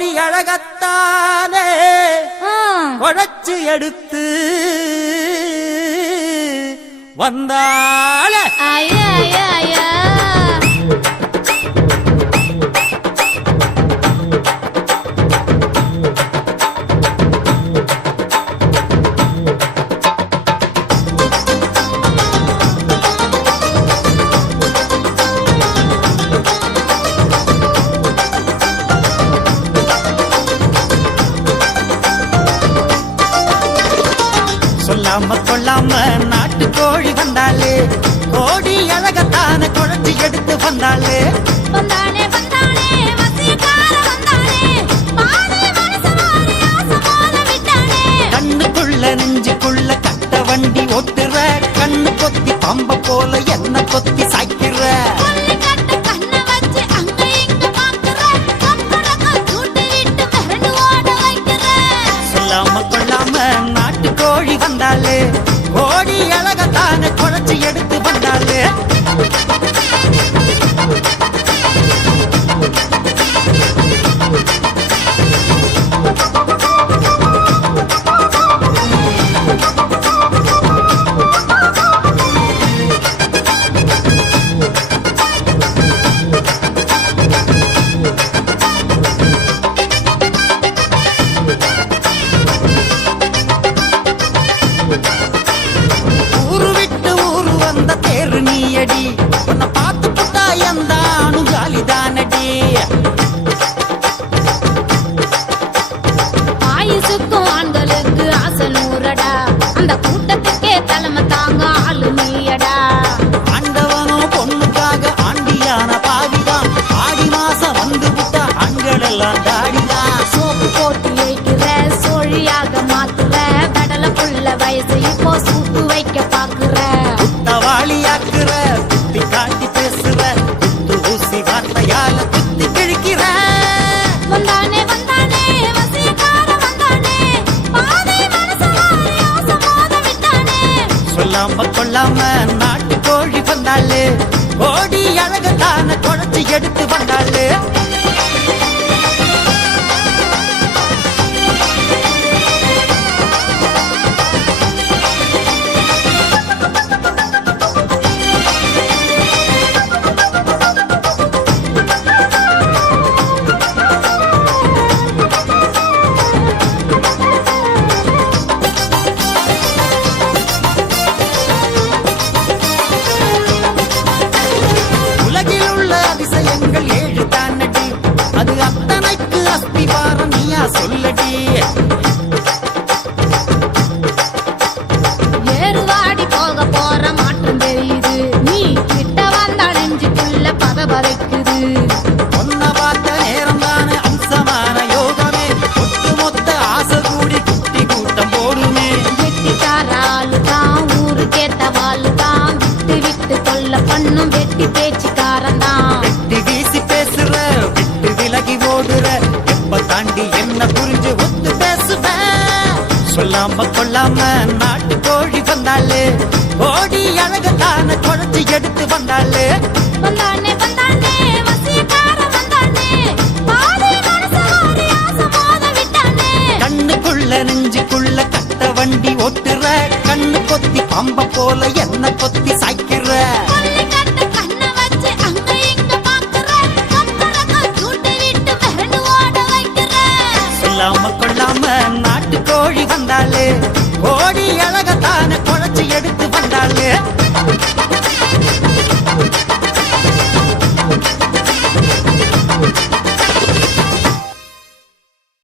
கோடி அழகத்தானே குழைச்சு எடுத்து வந்தாள சொல்லாம கொள்ளாம நாட்டு கோழி வந்தாளே கோடி அழகத்தான குழந்தை எடுத்து வந்தாளே வந்தானே வந்தானே வசியக்கார வந்தானே பாதி மனசமாரி ஆசமால விட்டானே கண்ணுக்குள்ள நெஞ்சுக்குள்ள கட்ட வண்டி ஓட்டுற கண்ணு கொத்தி பம்ப போல என்ன கொத்தி சாய்க்கிற கொல்லி கட்ட கண்ணை வச்சு அங்க இங்க பாக்குற கம்பளக்க சூட்டு விட்டு மிரண்டு ஓட வைக்கிற சொல்லாம கொள்ளாம நாட்டு கோழி வந்தாளே கோடி அழகத்தான குழந்தை எடுத்து வந்தாளே ஊரு விட்டு ஊரு வந்த தேரு நீயடி உன்னை பார்த்து புட்டா எந்த அணு ஜாலிதானடி ஆயுசுக்கும் ஆண்களுக்கு ஆசை நூறடா அந்த கூட்டத்துக்கே தலைமை தாங்க ஆளு நீயடா ஆண்டவனோ பொண்ணுக்காக ஆண்டியான பாவிதான் ஆடி மாசம் வந்து விட்டா ஆண்கள் எல்லாம் தாடிதான் சோப்பு போட்டு வைக்கிற சோழியாக மாத்துற கடலைக்குள்ள வயசு இப்போ சூப்பு வைக்க பாக்குற தவாளியாக்குற குத்தி காட்டி பேசுற குத்து ஊசி வார்த்தையால குத்தி கிழிக்கிற வந்தானே வந்தானே வசியக்கார வந்தானே பாதி மனசமாரி ஆசமாத விட்டானே சொல்லாம கொள்ளாம நாட்டு கோழி வந்தாளே கோடி அழகத்தான குழச்சி எடுத்து வந்தாளே உலகில் உள்ள அதிசயங்கள் 7 தானடி அது அத்தனைக்கு அஸ்திவாரம் நீயா சொல்லடி ஏறுவாடி போக போற மாற்றம் தெரியுது நீ கிட்ட வந்தா நெஞ்சுக்குள்ள பதபதைக்குது ஒன்ன பார்த்த நேரம் தானே அம்சமான யோகமே ஒட்டு மொத்த ஆசை கூடி குட்டி கூட்டம் போடுமே வெட்டிக்கார ஆளுதான் ஊருக்கேத்த வாளுதான் விட்டு விட்டு கொல்ல பண்ணும் வெட்டி பேச்சுக்காரன் தான் வெட்டி வீசி பேசுற விட்டு விலகி ஓடுற எப்ப தாண்டி என்ன புரிஞ்சு ஒத்து பேசுவேன் சொல்லாம கொள்ளாம நாட்டு கோழி வந்தாளே கோடி அழகத்தான குழந்தை எடுத்து வந்தாளே வந்தானே வந்தானே வசியக்கார வந்தானே பாதி மனசமாரி ஆசமாத விட்டானே கண்ணுக்குள்ள நெஞ்சுக்குள்ள கட்ட வண்டி ஓட்டுற கண்ணு கொத்தி பம்ப போல என்ன கொத்தி சாய்க்கிற கொல்லி கட்ட கண்ணை வச்சு அங்க இங்க பாக்குற கம்பளக்க சூட்டு விட்டு மிரண்டு ஓட வைக்கிற சொல்லாம கொள்ளாம நாட்டு கோழி வந்தாளே கோடி அழகத்தான குழச்சி எடுத்து